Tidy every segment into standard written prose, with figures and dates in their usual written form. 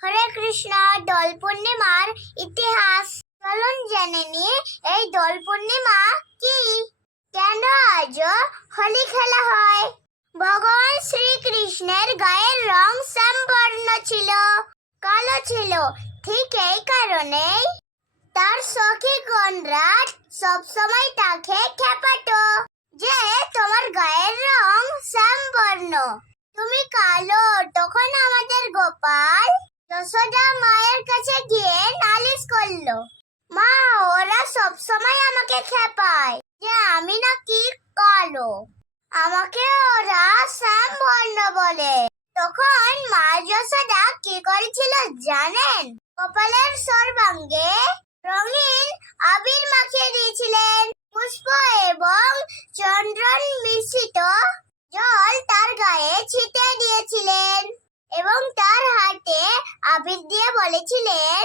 হরে কৃষ্ণ। দোল পূর্ণিমার ইতিহাস চলুন জেনে নিই। এই দোল পূর্ণিমা কি, কেন আজও হোলি খেলা হয়। ভগবান শ্রীকৃষ্ণের গায়ের রং শ্যামবর্ণ ছিল, কালো ছিল। ঠিক এই কারণেই তার সখীগণরা সবসময় তাকে খেপাতো যে তোমার গায়ের রং শ্যামবর্ণ, তুমি কালো। তখন আমাদের গোপাল যশোদা মায়ের কাছে গিয়ে নালিশ করলো, মা ওরা সবসময় আমাকে খেপায় যে আমি নাকি কালো, আমাকে ওরা শ্যামবর্ণ বলে। তখন মা যশোদা কি করেছিল জানেন? গোপালের সর্বাঙ্গে রঙিন আবির মাখিয়ে দিয়েছিলেন। পুষ্প এবং চন্দন মিশ্রিত জল তার গায়ে ছিটিয়ে দিয়েছিলেন এবং তার হাতে আবির দিয়ে বলেছিলেন,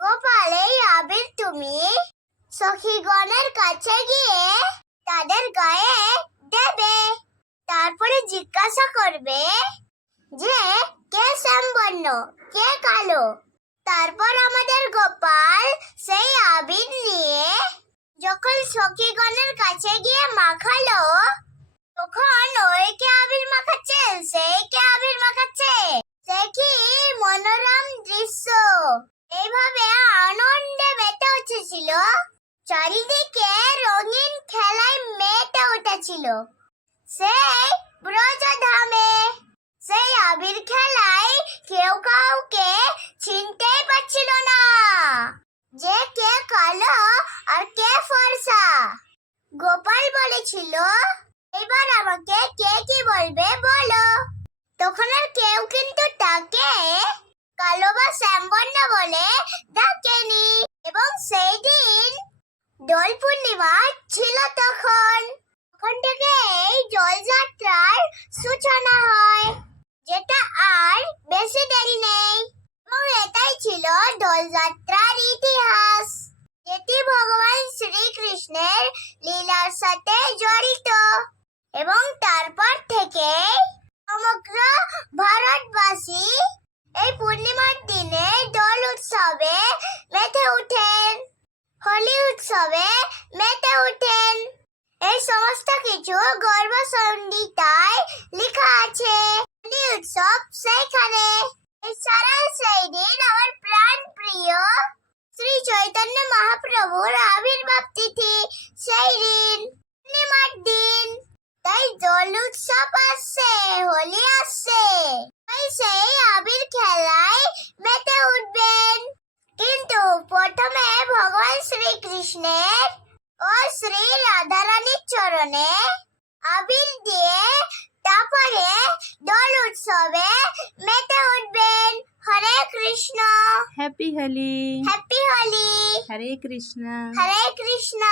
গোপাল এই আবির তুমি সখীগণের কাছে গিয়ে তাদের গায়ে দেবে, তারপরে জিজ্ঞাসা করবে যে কে শ্যামবর্ণ কে কালো। তারপর আমাদের গোপাল সেই আবির নিয়ে যখন সখীগণের কাছে গিয়ে মাখালো, তখন ওই কে আবির মাখাচ্ছে সেই কে আবির মাখাচ্ছে, সে কি মনোরম দৃশ্য। এইভাবে আনন্দে মেতে উঠেছিল, চারিদিকে রঙিন খেলায় মেতে উঠেছিল সেই ব্রজধামে। সেই আবির খেলায় কেউ কাউকে চিনতেই পারছিল না যে কে কালো আর কে ফর্সা। গোপাল বলেছিল, এবার আমাকে কে কি বলবে বলো। তখন আর কেউ কিন্তু তাকে কালো বা শ্যামবর্ণ বলে ডাকেনি। এবং সেই দিন দোল পূর্ণিমা ছিল। তখন থেকে এই দোলযাত্রার সূচনা হয়, যেটা আর বেশি দেরি নেই। এবং এটাই ছিল দোলযাত্রার ইতিহাস, যেটি ভগবান শ্রীকৃষ্ণের লীলার সাথে জড়িত। এবং তারপর থেকে সমগ্র ভারতবাসী এই পূর্ণিমার দিনে দোল উৎসবে মেতে উঠেন, হোলি উৎসবে মেতে উঠেন। এই সমস্ত কিছু গর্ভ সংহিতায় লেখা আছে। হোলি উৎসব সেইখানে। এছাড়া সেই দিন আমার প্রাণ প্রিয় শ্রী চৈতন্য মহাপ্রভুর আবির্ভাব তিথি, সেই দিন পূর্ণিমার দিন। তাই দোল উৎসব আসছে, হোলি আসছে, তাই সেই আবির খেলায় মেতে উঠবেন। কিন্তু প্রথমে ভগবান শ্রীকৃষ্ণের ও শ্রী রাধারানীর চরণে আবির দিয়ে তারপরে দোল উৎসবে মেতে উঠবেন। হরে কৃষ্ণ। হ্যাপি হোলি। হ্যাপি হোলি। হরে কৃষ্ণ। হরে কৃষ্ণ।